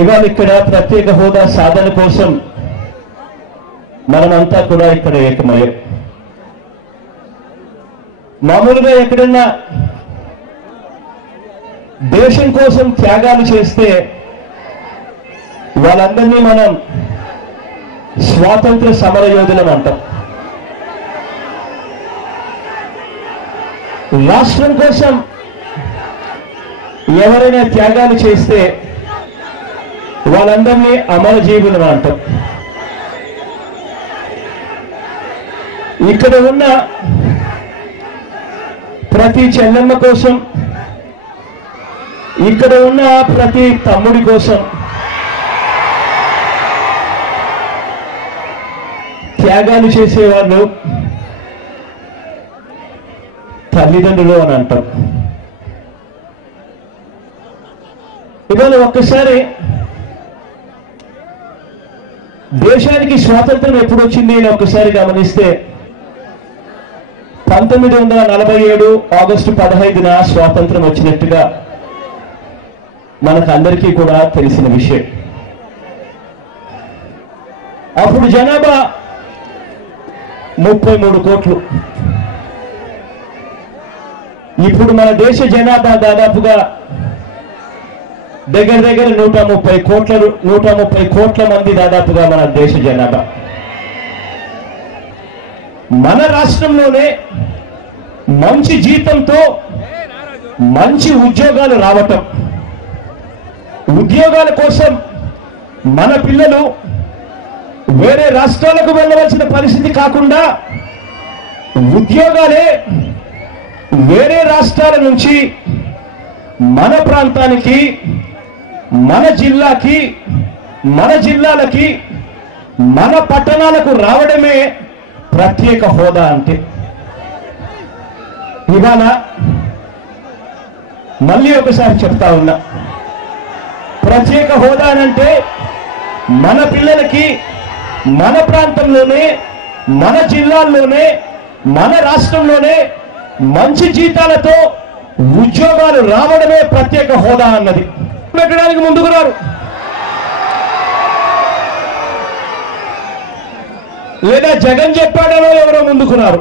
ఇవాళ ఇక్కడ ప్రత్యేక హోదా సాధన కోసం మనమంతా కూడా ఇక్కడ ఏకమయ్యాం. మామూలుగా ఎక్కడన్నా దేశం కోసం త్యాగాలు చేస్తే వాళ్ళందరినీ మనం స్వాతంత్ర సమరయోధులం అంటాం. రాష్ట్రం కోసం ఎవరైనా త్యాగాలు చేస్తే వాళ్ళందరినీ అమరజీవులు అంటాం. ఇక్కడ ఉన్న ప్రతి చెల్లెమ్మ కోసం, ఇక్కడ ఉన్న ప్రతి తమ్ముడి కోసం త్యాగాలు చేసేవాళ్ళు తల్లిదండ్రులు అని అంటాం. ఇవాళ ఒక్కసారి దేశానికి స్వాతంత్రం ఎప్పుడు వచ్చింది అని ఒక్కసారి గమనిస్తే 1947 ఆగస్టు 15న స్వాతంత్రం వచ్చినట్టుగా మనకందరికీ కూడా తెలిసిన విషయం. అప్పుడు జనాభా 33 కోట్లు. ఇప్పుడు మన దేశ జనాభా దాదాపుగా దగ్గర 130 కోట్ల మంది దాదాపుగా మన దేశ జనాభా. మన రాష్ట్రంలోనే మంచి జీతంతో మంచి ఉద్యోగాలు రావటం, ఉద్యోగాల కోసం మన పిల్లలు వేరే రాష్ట్రాలకు వెళ్ళవలసిన పరిస్థితి కాకుండా ఉద్యోగాలే వేరే రాష్ట్రాల నుంచి మన ప్రాంతానికి, మన జిల్లాకి, మన జిల్లాలకి, మన పట్టణాలకు రావడమే ప్రత్యేక హోదా అంటే. ఇవాళ మళ్ళీ ఒకసారి చెప్తా ఉన్నా, ప్రత్యేక హోదా అంటే మన పిల్లలకి మన ప్రాంతంలోనే, మన జిల్లాల్లోనే, మన రాష్ట్రంలోనే మంచి జీతాలతో ఉద్యోగాలు రావడమే ప్రత్యేక హోదా అన్నది. పెట్టడానికి ముందుకు రారు. లేదా జగన్ చెప్పాడనో ఎవరో ముందుకు రారు.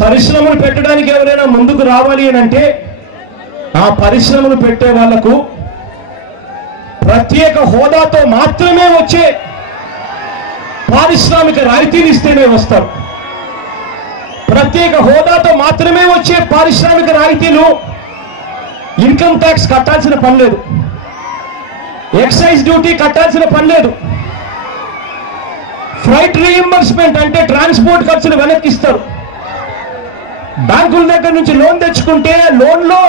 పరిశ్రమలు పెట్టడానికి ఎవరైనా ముందుకు రావాలి అని అంటే ఆ పరిశ్రమలు పెట్టే వాళ్లకు ప్రత్యేక హోదాతో మాత్రమే వచ్చే పారిశ్రామిక రాయితీలు ఇస్తేనే వస్తారు. ప్రత్యేక హోదాతో మాత్రమే వచ్చే పారిశ్రామిక రాయితీలు ఇన్కమ్ ట్యాక్స్ కట్టాల్సిన పని లేదు, ఎక్సైజ్ డ్యూటీ కట్టాల్సిన పని లేదు, ఫ్లైట్ రీఇంబర్స్మెంట్ అంటే ట్రాన్స్పోర్ట్ ఖర్చులు వెనక్కిస్తారు, బ్యాంకుల దగ్గర నుంచి లోన్ తెచ్చుకుంటే లోన్లో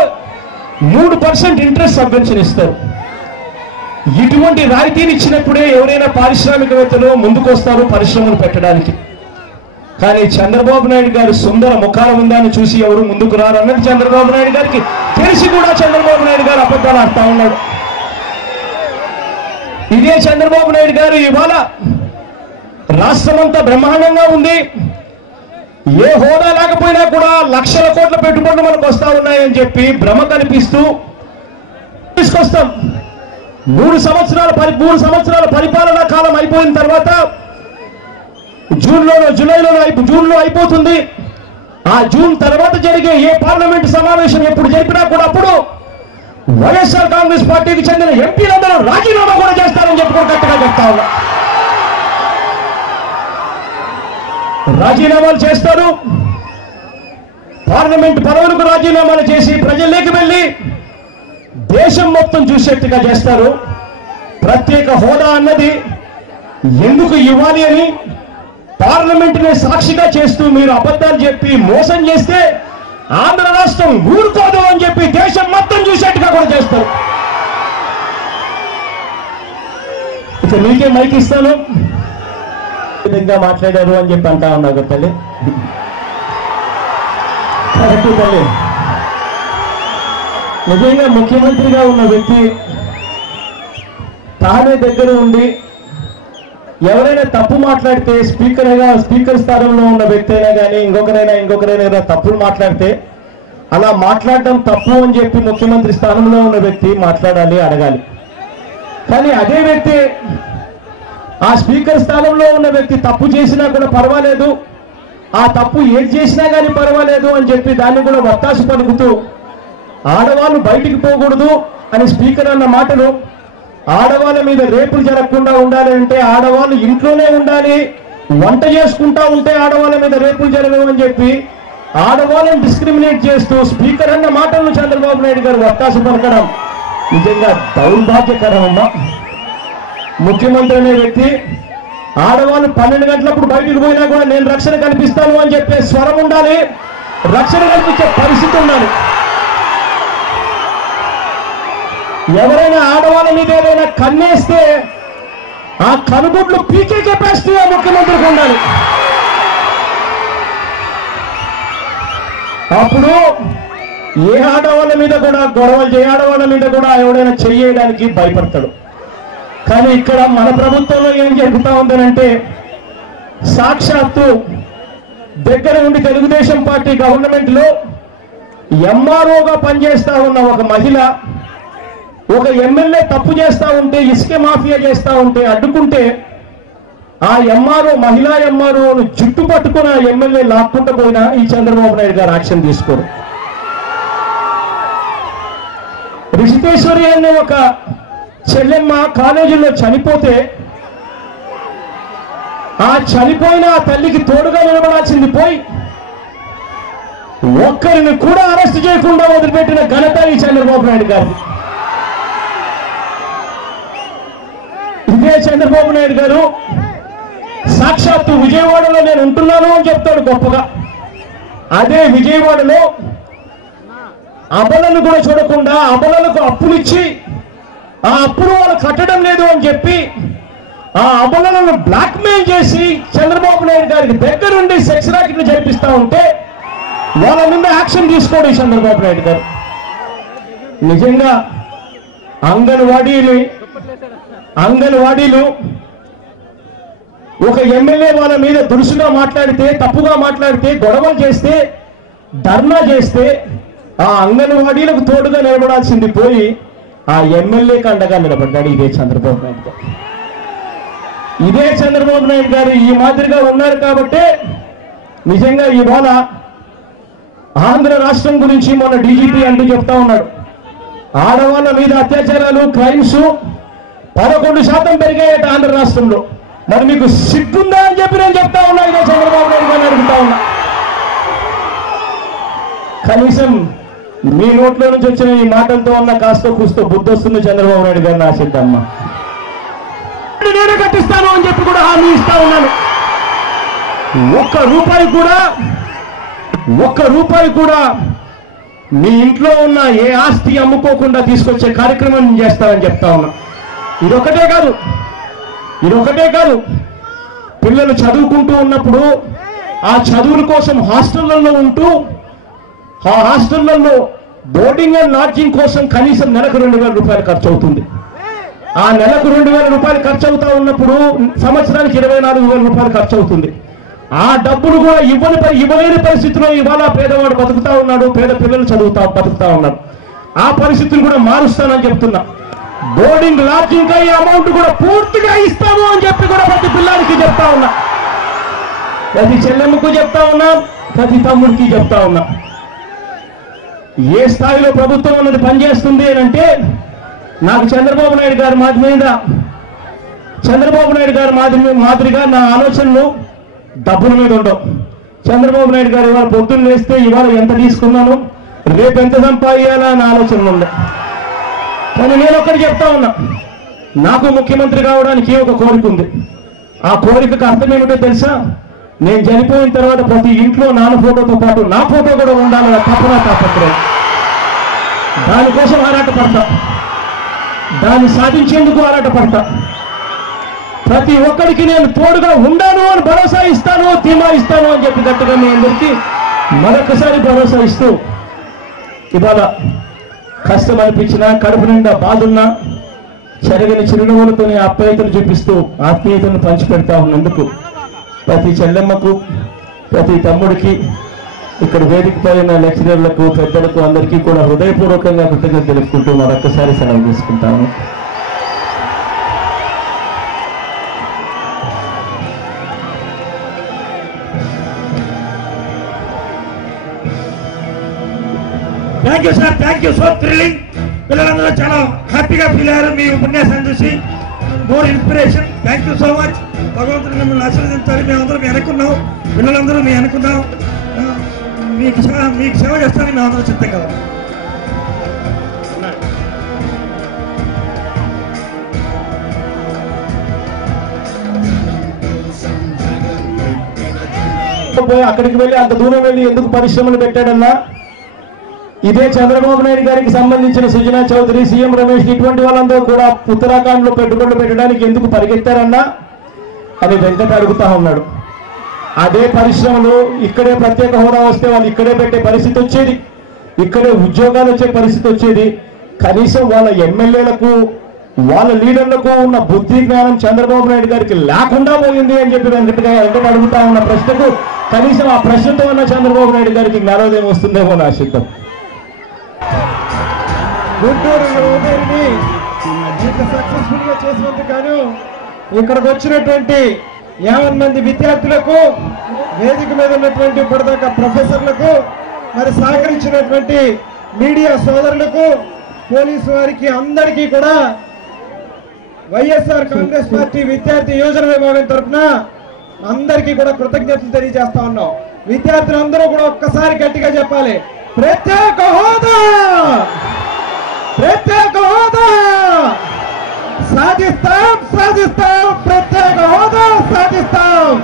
3% ఇంట్రెస్ట్ సబ్వెన్షన్ ఇస్తారు. ఇటువంటి రాయితీలు ఇచ్చినప్పుడే ఎవరైనా పారిశ్రామికవేత్తలు ముందుకు వస్తారు పరిశ్రమలు పెట్టడానికి. కానీ చంద్రబాబు నాయుడు గారు సుందర ముఖాల ఉందని చూసి ఎవరు ముందుకు రారు అన్నది చంద్రబాబు నాయుడు గారికి తెలిసి కూడా చంద్రబాబు నాయుడు గారు అబద్ధాలు ఆడుతూ ఉన్నాడు. ఇదే చంద్రబాబు నాయుడు గారు ఇవాళ రాష్ట్రమంతా బ్రహ్మాండంగా ఉంది, ఏ హోదా లేకపోయినా కూడా లక్షల కోట్ల పెట్టుబడులు మనకు వస్తా ఉన్నాయని చెప్పి భ్రమ కల్పిస్తూ తీసుకొస్తాం. 3 సంవత్సరాల పరిపాలనా కాలం అయిపోయిన తర్వాత జూన్లో అయిపోతుంది. ఆ జూన్ తర్వాత జరిగే ఏ పార్లమెంటు సమావేశం ఎప్పుడు జరిపినా కూడా అప్పుడు వైఎస్ఆర్ కాంగ్రెస్ పార్టీకి చెందిన ఎంపీలందరూ రాజీనామా కూడా చేస్తారని చెప్పుకొని గట్టిగా చెప్తా ఉన్నా. రాజీనామాలు చేస్తారు, పార్లమెంట్ పదవులకు రాజీనామాలు చేసి ప్రజల్లోకి వెళ్ళి దేశం మొత్తం చూసేట్టుగా చేస్తారు. ప్రత్యేక హోదా అన్నది ఎందుకు ఇవ్వాలి అని పార్లమెంటునే సాక్షిగా చేస్తూ మీరు అబద్ధాలు చెప్పి మోసం చేస్తే ఆంధ్ర రాష్ట్రం ఊరుకోదు అని చెప్పి దేశం మొత్తం చూసేట్టుగా కూడా చేస్తారు. ఇక మీకే మైక్ ఇస్తాను, విధంగా మాట్లాడారు అని చెప్పి అంటా ఉన్నారు తల్లి. కరెక్ట్ తల్లి. నిజంగా ముఖ్యమంత్రిగా ఉన్న వ్యక్తి తానే దగ్గర ఉండి ఎవరైనా తప్పు మాట్లాడితే స్పీకర్ స్థానంలో ఉన్న వ్యక్తి అయినా కానీ ఇంకొకరైనా తప్పులు మాట్లాడితే అలా మాట్లాడడం తప్పు అని చెప్పి ముఖ్యమంత్రి స్థానంలో ఉన్న వ్యక్తి మాట్లాడాలి, అడగాలి. కానీ అదే వ్యక్తి ఆ స్పీకర్ స్థానంలో ఉన్న వ్యక్తి తప్పు చేసినా కూడా పర్వాలేదు, ఆ తప్పు ఏది చేసినా కానీ పర్వాలేదు అని చెప్పి దాన్ని కూడా వత్తాసు పలుకుతూ ఆడవాళ్ళు బయటికి పోకూడదు అని స్పీకర్ అన్న మాటలు, ఆడవాళ్ళ మీద రేపులు జరగకుండా ఉండాలి అంటే ఆడవాళ్ళు ఇంట్లోనే ఉండాలి, వంట చేసుకుంటా ఉంటే ఆడవాళ్ళ మీద రేపులు జరగవు అని చెప్పి ఆడవాళ్ళని డిస్క్రిమినేట్ చేస్తూ స్పీకర్ అన్న మాటలను చంద్రబాబు నాయుడు గారు వత్తాసు పలకడం నిజంగా దౌర్భాగ్యకరమమ్మా. ముఖ్యమంత్రి అనే వ్యక్తి ఆడవాళ్ళు 12 గంటలప్పుడు బయటికి పోయినా కూడా నేను రక్షణ కల్పిస్తాను అని చెప్పే స్వరం ఉండాలి, రక్షణ కల్పించే పరిస్థితి ఉండాలి. ఎవరైనా ఆడవాళ్ళ మీద ఏదైనా కన్నేస్తే ఆ కనుగుడ్లు పీకే కెపాసిటీ ఆ ముఖ్యమంత్రికి ఉండాలి. అప్పుడు ఏ ఆడవాళ్ళ మీద కూడా గొడవలు ఆడవాళ్ళ మీద కూడా ఎవడైనా చేయడానికి భయపడతాడు. కానీ ఇక్కడ మన ప్రభుత్వంలో ఏం జరుగుతా ఉందనంటే సాక్షాత్తు దగ్గర ఉండి తెలుగుదేశం పార్టీ గవర్నమెంట్ లో ఎంఆర్ఓగా పనిచేస్తా ఉన్న ఒక మహిళ ఒక ఎమ్మెల్యే తప్పు చేస్తా ఉంటే, ఇసుక మాఫియా చేస్తా ఉంటే అడ్డుకుంటే ఆ ఎంఆర్ఓ మహిళా ఎంఆర్ఓను జుట్టు పట్టుకుని ఆ ఎమ్మెల్యే లాక్కుంటూ పోయినా ఈ చంద్రబాబు నాయుడు గారు యాక్షన్ తీసుకోరు. రిషితేశ్వరి అనే ఒక చెల్లెమ్మ కాలేజీలో చనిపోతే ఆ చనిపోయిన ఆ తల్లికి తోడుగా నిలబడాల్సింది పోయి ఒక్కరిని కూడా అరెస్ట్ చేయకుండా వదిలిపెట్టిన ఘనత ఈ చంద్రబాబు నాయుడు గారు. ఇదే చంద్రబాబు నాయుడు గారు సాక్షాత్తు విజయవాడలో నేను ఉంటున్నాను అని చెప్తాడు గొప్పగా. అదే విజయవాడలో అబలను కూడా చూడకుండా అబలలకు అప్పులిచ్చి ఆ అప్పులు వాళ్ళు కట్టడం లేదు అని చెప్పి ఆ అబలను బ్లాక్మెయిల్ చేసి చంద్రబాబు నాయుడు గారికి దగ్గరుండి సెక్స్ ర్యాకెట్లు జరిపిస్తా ఉంటే వాళ్ళ మీద యాక్షన్ తీసుకోండి చంద్రబాబు నాయుడు గారు. నిజంగా అంగన్వాడీలు ఒక ఎమ్మెల్యే వాళ్ళ మీద దురుసుగా మాట్లాడితే, తప్పుగా మాట్లాడితే, గొడవలు చేస్తే, ధర్నా చేస్తే ఆ అంగన్వాడీలకు తోడుగా నిలబడాల్సింది పోయి ఆ ఎమ్మెల్యేకి అండగా నిలబడ్డాడు ఇదే చంద్రబాబు నాయుడు గారు. ఇదే చంద్రబాబు నాయుడు గారు ఈ మాదిరిగా ఉన్నారు కాబట్టే నిజంగా ఇవాళ ఆంధ్ర రాష్ట్రం గురించి మొన్న డీజీపీ అంటూ చెప్తా ఉన్నాడు, ఆడవాళ్ళ మీద అత్యాచారాలు క్రైమ్స్ 11% పెరిగాయట ఆంధ్ర రాష్ట్రంలో. మరి మీకు సిగ్గుందా అని చెప్పి నేను చెప్తా ఉన్నా, ఇదే చంద్రబాబు నాయుడు గారిని అడుగుతా ఉన్నా. కనీసం మీ నోట్లో నుంచి వచ్చిన ఈ మాటలతో ఉన్న కాస్త కూస్తో బుద్ధి వస్తుంది చంద్రబాబు నాయుడు గారిని ఆశిద్దామ్మా. నేనే కట్టిస్తాను అని చెప్పి కూడా హామీ ఇస్తా ఉన్నాను. ఒక్క రూపాయి కూడా మీ ఇంట్లో ఉన్న ఏ ఆస్తి అమ్ముకోకుండా తీసుకొచ్చే కార్యక్రమం నేను చేస్తానని చెప్తా ఉన్నా. ఇదొకటే కాదు, పిల్లలు చదువుకుంటూ ఉన్నప్పుడు ఆ చదువుల కోసం హాస్టళ్లలో ఉంటూ ఆ హాస్టళ్లలో బోర్డింగ్ అండ్ లాడ్జింగ్ కోసం కనీసం నెలకు 2,000 రూపాయలు ఖర్చు అవుతుంది. ఆ నెలకు 2,000 రూపాయలు ఖర్చు అవుతా ఉన్నప్పుడు సంవత్సరానికి 24,000 రూపాయలు ఖర్చు అవుతుంది. ఆ డబ్బులు కూడా ఇవ్వలేని పరిస్థితిలో ఇవాళ పేదవాడు బతుకుతా ఉన్నాడు, పేద పిల్లలు బతుకుతా ఉన్నారు. ఆ పరిస్థితిని కూడా మారుస్తానని చెప్తున్నా. బోర్డింగ్ లాడ్జింగ్ ఈ అమౌంట్ కూడా పూర్తిగా ఇస్తాము అని చెప్పి కూడా ప్రతి పిల్లానికి చెప్తా ఉన్నా, ప్రతి చెల్లెమ్మకు చెప్తా ఉన్నా, ప్రతి తమ్ముడికి చెప్తా ఉన్నా. ఏ స్థాయిలో ప్రభుత్వం అన్నది పనిచేస్తుంది అని అంటే నాకు చంద్రబాబు నాయుడు గారి మాదిరిగా నా ఆలోచనలు డబ్బుల మీద ఉండవు. చంద్రబాబు నాయుడు గారు ఇవాళ పొద్దున్న వేస్తే ఇవాళ ఎంత తీసుకున్నాను, రేపు ఎంత సంపాదించాలా అని ఆలోచనలు ఉండే. కానీ నేను ఒక్కటి చెప్తా ఉన్నా, నాకు ముఖ్యమంత్రి కావడానికి ఒక కోరిక ఉంది. ఆ కోరికకు అర్థం ఏమిటో తెలుసా? నేను చనిపోయిన తర్వాత ప్రతి ఇంట్లో నాన్న ఫోటోతో పాటు నా ఫోటో కూడా ఉండాలన్న తాపత్రయం. దానికోసం ఆరాటపడతా, దాన్ని సాధించేందుకు ఆరాటపడతా. ప్రతి ఒక్కరికి నేను తోడుగా ఉండాను అని భరోసా ఇస్తాను, ధీమా ఇస్తాను అని చెప్పి గట్టిగా మీ అందరికీ మరొకసారి భరోసా ఇస్తూ ఇవాళ కష్టం అనిపించినా, కడుపు నిండా బాధున్నా చెరగని చిరునవ్వులతోని ఆప్యాయతను చూపిస్తూ ఆత్మీయతను పంచిపెడతా ఉన్నందుకు ప్రతి చెల్లెమ్మకు, ప్రతి తమ్ముడికి, ఇక్కడ వేదిక పైన లెక్చరర్లకు, పెద్దలకు అందరికీ కూడా హృదయపూర్వకంగా కృతజ్ఞతలు తెలుపుకుంటూ మరొక్కసారి సెలవు తీసుకుంటాను. Thank you sir, thank you. So thrilling. పిల్లలందరూ చాలా హ్యాపీగా ఫీల్ అయ్యారు మీ ఉపన్యాసాన్ని చూసి. More inspiration. Thank you so much. భగవంతుడు మిమ్మల్ని ఆశీర్వదించాలి. మేమందరం మీ అనుకున్నాం, పిల్లలందరూ మీ అనుకున్నాం. మీకు సేవ చేస్తానని మేమందరం సిద్ధంగా ఉన్నాం. అక్కడికి వెళ్ళి అంత దూరం వెళ్ళి ఎందుకు పరిశ్రమలు పెట్టాడన్నా, ఇదే చంద్రబాబు నాయుడు గారికి సంబంధించిన సుజనా చౌదరి, సీఎం రమేష్ ఇటువంటి వాళ్ళందరూ కూడా ఉత్తరాఖండ్ లో పెట్టుబడులు పెట్టడానికి ఎందుకు పరిగెత్తారన్నా అని వెంకట అడుగుతా ఉన్నాడు. అదే పరిశ్రమలు ఇక్కడే ప్రత్యేక హోదా వస్తే వాళ్ళు ఇక్కడే పెట్టే పరిస్థితి వచ్చేది, ఇక్కడే ఉద్యోగాలు వచ్చే పరిస్థితి వచ్చేది. కనీసం వాళ్ళ ఎమ్మెల్యేలకు వాళ్ళ లీడర్లకు ఉన్న బుద్ధి జ్ఞానం చంద్రబాబు నాయుడు గారికి లేకుండా పోయింది అని చెప్పి వెంకట అడుగుతా ఉన్న ప్రశ్నకు కనీసం ఆ ప్రశ్నతో ఉన్న చంద్రబాబు నాయుడు గారికి జ్ఞానోదయం వస్తుందేమో నా ఆశిద్దాం. గుంటూరు ఉదయని ఇంత సక్సెస్ఫుల్ గా చేసినందుకు గాను ఇక్కడికి వచ్చినటువంటి 50 మంది విద్యార్థులకు, వేదిక మీద ఉన్నటువంటి ఇప్పటిదాకా ప్రొఫెసర్లకు, మరి సహకరించినటువంటి మీడియా సోదరులకు, పోలీసు వారికి అందరికీ కూడా వైఎస్ఆర్ కాంగ్రెస్ పార్టీ విద్యార్థి యోజన విభాగం తరఫున అందరికీ కూడా కృతజ్ఞతలు తెలియజేస్తా ఉన్నాం. విద్యార్థులందరూ కూడా ఒక్కసారి గట్టిగా చెప్పాలి, ప్రత్యేక హోదా, ప్రత్యేక హోదా సాధిస్తాం, సాధిస్తాం, ప్రత్యేక హోదా సాధిస్తాం,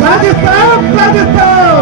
సాధిస్తాం, సాధిస్తాం.